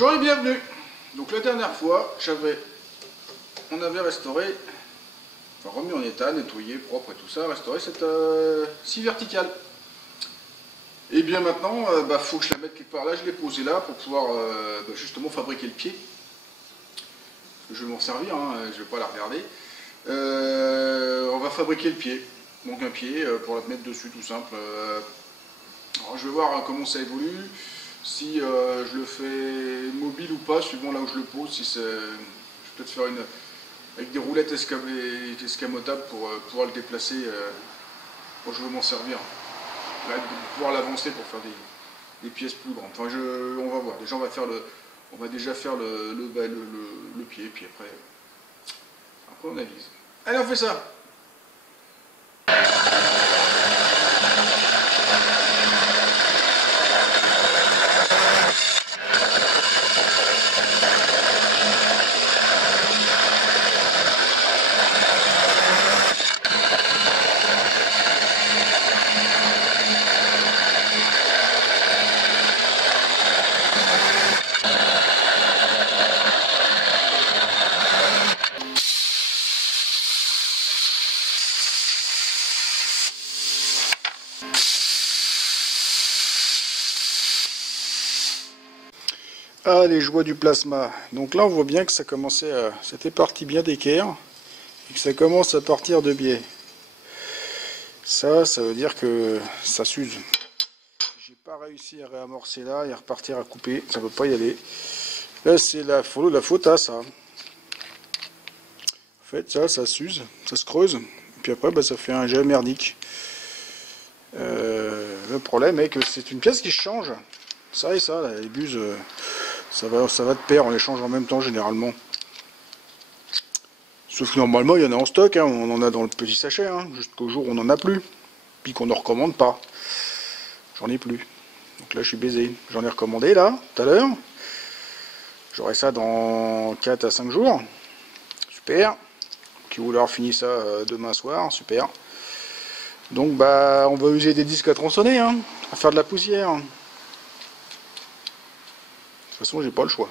Bonjour et bienvenue. Donc la dernière fois, on avait restauré, enfin remis en état, nettoyé, propre et tout ça, restauré cette scie verticale. Et bien maintenant, faut que je la mette quelque part là, je l'ai posée là pour pouvoir justement fabriquer le pied. Parce que je vais m'en servir, hein, je ne vais pas la regarder. On va fabriquer le pied. Donc un pied pour la mettre dessus tout simple. Alors je vais voir comment ça évolue. Si je le fais mobile ou pas, suivant là où je le pose, si je vais peut-être faire avec des roulettes escamotables pour pouvoir le déplacer quand je veux m'en servir. Là, de pouvoir l'avancer pour faire des pièces plus grandes. Enfin, on va voir. Déjà, on va déjà faire le pied, puis après on avise. Allez, on fait ça. Ah, les joies du plasma. Donc là, on voit bien que ça commençait à... C'était parti bien d'équerre et que ça commence à partir de biais. Ça veut dire que ça s'use. J'ai pas réussi à réamorcer là et à repartir à couper. Ça ne peut pas y aller. Là, c'est la faute à ça. En fait, ça s'use, ça se creuse. Et puis après, ça fait un jet merdique. Le problème est que c'est une pièce qui change. Ça et ça, là, les buses... ça va de pair, on les change en même temps généralement. Sauf que normalement il y en a en stock, hein, on en a dans le petit sachet, hein, jusqu'au jour où on n'en a plus. Puis qu'on ne recommande pas. J'en ai plus. Donc là je suis baisé. J'en ai recommandé là, tout à l'heure. J'aurai ça dans 4 à 5 jours. Super. Qui voulait avoir fini ça demain soir, super. Donc on va user des disques à tronçonner, hein, à faire de la poussière. De toute façon j'ai pas le choix.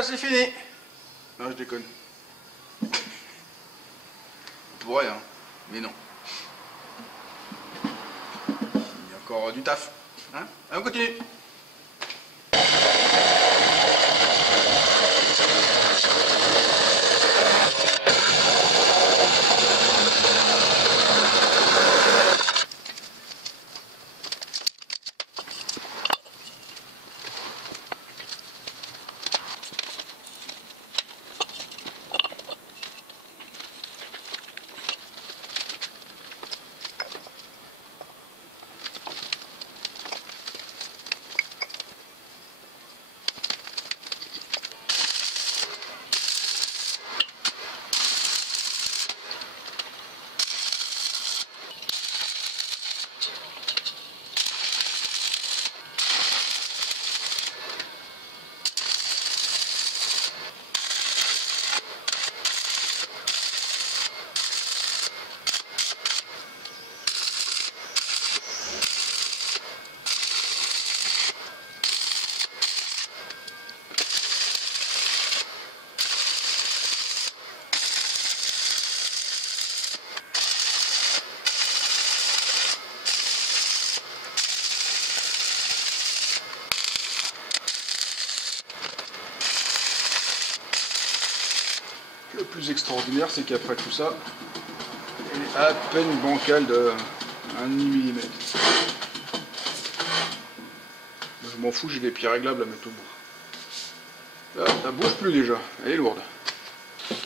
C'est fini. Non, je déconne. On pourrait, hein, mais non. Il y a encore du taf. Hein? Allez, on continue. Le plus extraordinaire, c'est qu'après tout ça, il est à peine bancal de 1,5 mm. Je m'en fous, j'ai des pieds réglables à mettre au bout. Là, ça bouge plus déjà, elle est lourde. Vous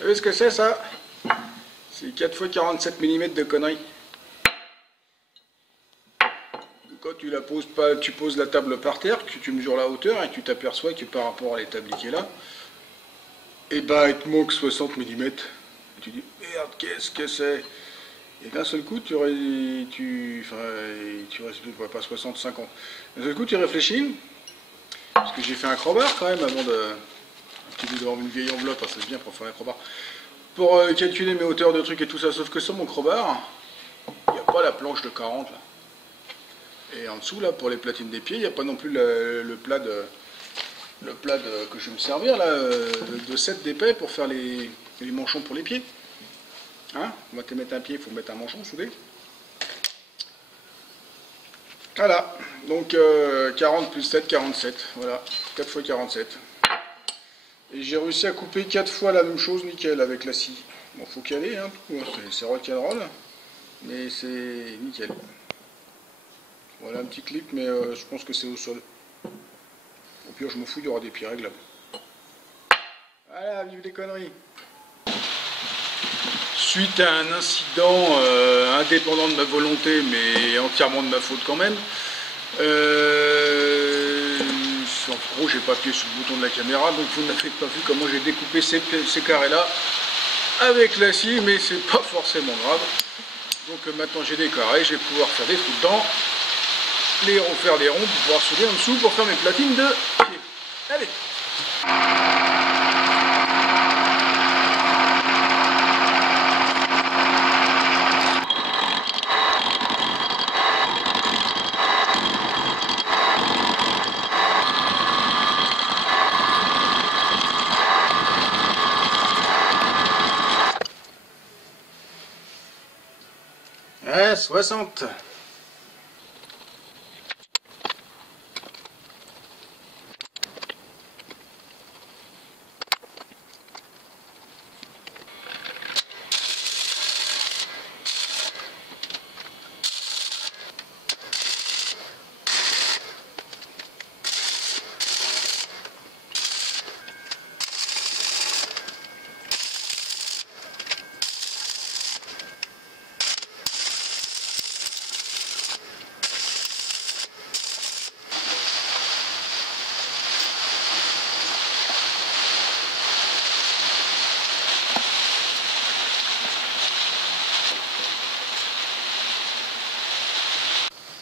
savez ce que c'est ça? C'est 4 x 47 mm de conneries. Quand tu la poses pas, tu poses la table par terre, que tu mesures la hauteur et tu t'aperçois que par rapport à l'établi qui est là, et bah il te manque 60 mm. Et tu dis merde, qu'est-ce que c'est? Et d'un seul coup tu pas 60, 50. D'un seul coup tu réfléchis, parce que j'ai fait un crowbar quand même avant de. Tu dois avoir une vieille enveloppe, hein, c'est bien pour faire un crowbar. Pour calculer mes hauteurs de trucs et tout ça, sauf que sur mon crowbar, il n'y a pas la planche de 40 là. Et en dessous là, pour les platines des pieds, il n'y a pas non plus le plat que je vais me servir là, de 7 d'épais pour faire les manchons pour les pieds. Hein, on va te mettre un pied, il faut mettre un manchon soudé. Voilà, donc 40 plus 7, 47, voilà, 4 x 47. Et j'ai réussi à couper 4 fois la même chose, nickel, avec la scie. Bon, faut caler, hein, tout, c'est rock'n'roll, mais c'est nickel. Voilà un petit clip, mais je pense que c'est au sol. Au pire, je m'en fous, il y aura des pieds réglables. Voilà, vive les conneries. Suite à un incident indépendant de ma volonté, mais entièrement de ma faute quand même, en gros, j'ai pas appuyé sur le bouton de la caméra, donc vous n'avez pas vu comment j'ai découpé ces carrés-là avec la scie, mais c'est pas forcément grave. Donc maintenant j'ai des carrés, je vais pouvoir faire des trous dedans, les refaire des ronds pour pouvoir souder en dessous pour faire mes platines de pied. Allez! Ouais, 60.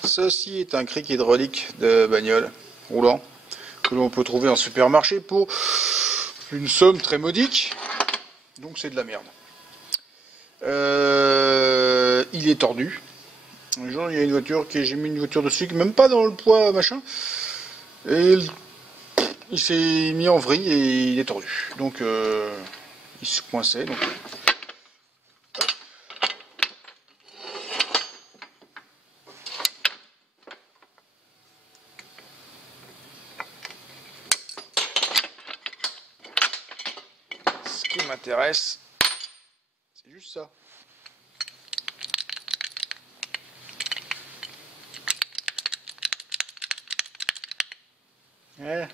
Ceci est un cric hydraulique de bagnole roulant que l'on peut trouver en supermarché pour une somme très modique. Donc c'est de la merde. Il est tordu. Un jour, il y a une voiture j'ai mis une voiture dessus, même pas dans le poids machin. Et il s'est mis en vrille et il est tordu. Donc il se coinçait. Donc, ce qui m'intéresse, c'est juste ça. Ouais.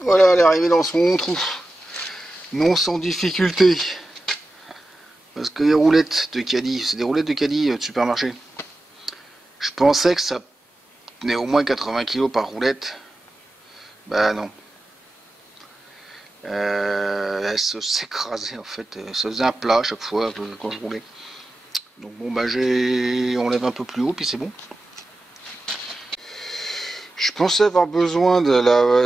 Voilà, elle est arrivée dans son trou. Non sans difficulté. Parce que les roulettes de caddie, c'est des roulettes de caddie de supermarché. Je pensais que ça tenait au moins 80 kg par roulette. Bah non. Elle s'écrasait en fait. Ça faisait un plat à chaque fois quand je roulais. Donc bon bah on lève un peu plus haut puis c'est bon. Je pensais avoir besoin de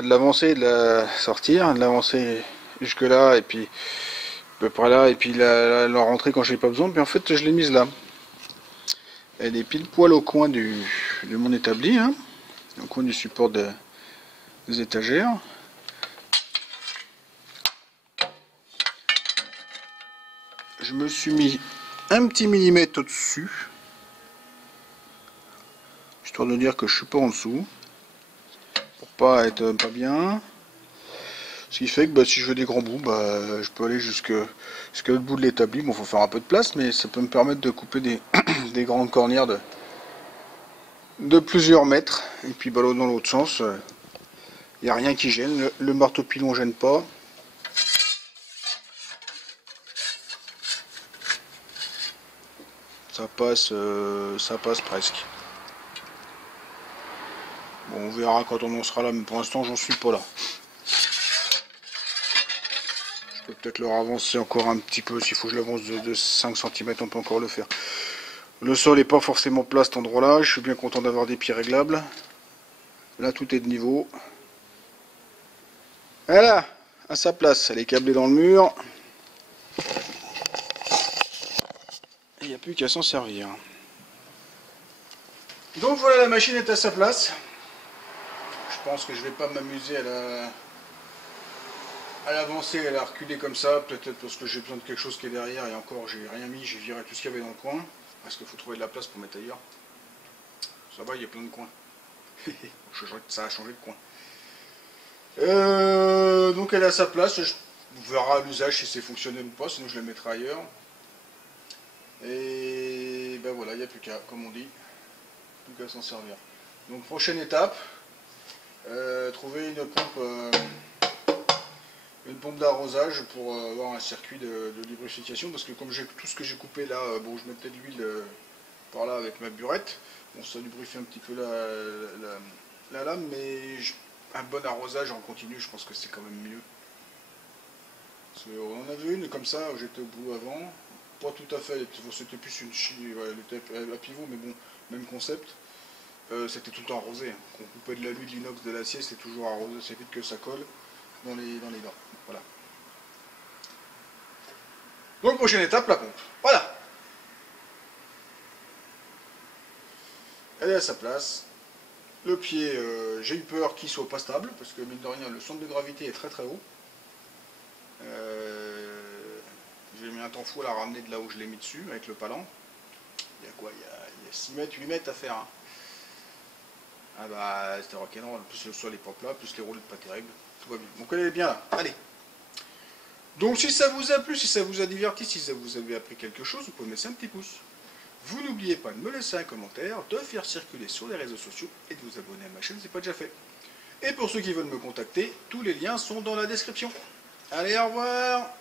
l'avancer et de la sortir, de l'avancer jusque là et puis à peu près là et puis la rentrer quand j'ai pas besoin. Puis en fait je l'ai mise là. Elle est pile poil au coin de mon établi, hein, au coin du support des étagères. Je me suis mis un petit millimètre au-dessus, histoire de dire que je suis pas en dessous, pour pas être pas bien. Ce qui fait que bah, si je veux des grands bouts, bah, je peux aller jusqu'à l'autre bout de l'établi. Bon, faut faire un peu de place, mais ça peut me permettre de couper des, des grandes cornières de plusieurs mètres. Et puis bah, dans l'autre sens, il n'y a rien qui gêne. Le marteau pilon gêne pas. Ça passe presque. Bon, on verra quand on en sera là, mais pour l'instant, j'en suis pas là. Je peux peut-être leur avancer encore un petit peu. S'il faut que je l'avance de 5 cm, on peut encore le faire. Le sol n'est pas forcément plat à cet endroit-là. Je suis bien content d'avoir des pieds réglables. Là, tout est de niveau. Voilà, à sa place. Elle est câblée dans le mur. Il n'y a plus qu'à s'en servir. Donc voilà, la machine est à sa place. Je pense que je vais pas m'amuser à l'avancer, à la reculer comme ça. Peut-être parce que j'ai besoin de quelque chose qui est derrière. Et encore, j'ai rien mis. J'ai viré tout ce qu'il y avait dans le coin. Parce qu'il faut trouver de la place pour mettre ailleurs. Ça va, il y a plein de coins. Ça a changé de coin. Donc elle est à sa place. On verra à l'usage si c'est fonctionnel ou pas. Sinon je la mettrai ailleurs. Et ben voilà, il n'y a plus qu'à, comme on dit, plus qu'à s'en servir. Donc prochaine étape, trouver une pompe d'arrosage pour avoir un circuit de lubrification, parce que comme j'ai tout ce que j'ai coupé là, bon je mettais de l'huile par là avec ma burette, bon ça lubrifie un petit peu la lame, mais un bon arrosage en continu, je pense que c'est quand même mieux. On en avait une comme ça, j'étais au boulot avant. Pas tout à fait, c'était plus une chie, ouais, elle était à pivot, mais bon, même concept. C'était tout le temps arrosé. Hein. Quand on coupait de l'alu, de l'inox, de l'acier, c'est toujours arrosé, c'est vite que ça colle dans les dents. Voilà. Donc prochaine étape, la pompe. Voilà. Elle est à sa place. Le pied, j'ai eu peur qu'il soit pas stable, parce que mine de rien, le centre de gravité est très très haut. J'ai mis un temps fou à la ramener de là où je l'ai mis dessus, avec le palan. Il y a quoi, il y a 6 mètres, 8 mètres à faire. Hein. Ah bah c'était rock'n'roll, plus le sol est pas plat, plus les roulettes pas terribles. Tout va bien. Donc elle est bien là. Allez. Donc si ça vous a plu, si ça vous a diverti, si ça vous avez appris quelque chose, vous pouvez me laisser un petit pouce. Vous n'oubliez pas de me laisser un commentaire, de faire circuler sur les réseaux sociaux et de vous abonner à ma chaîne si ce n'est pas déjà fait. Et pour ceux qui veulent me contacter, tous les liens sont dans la description. Allez, au revoir!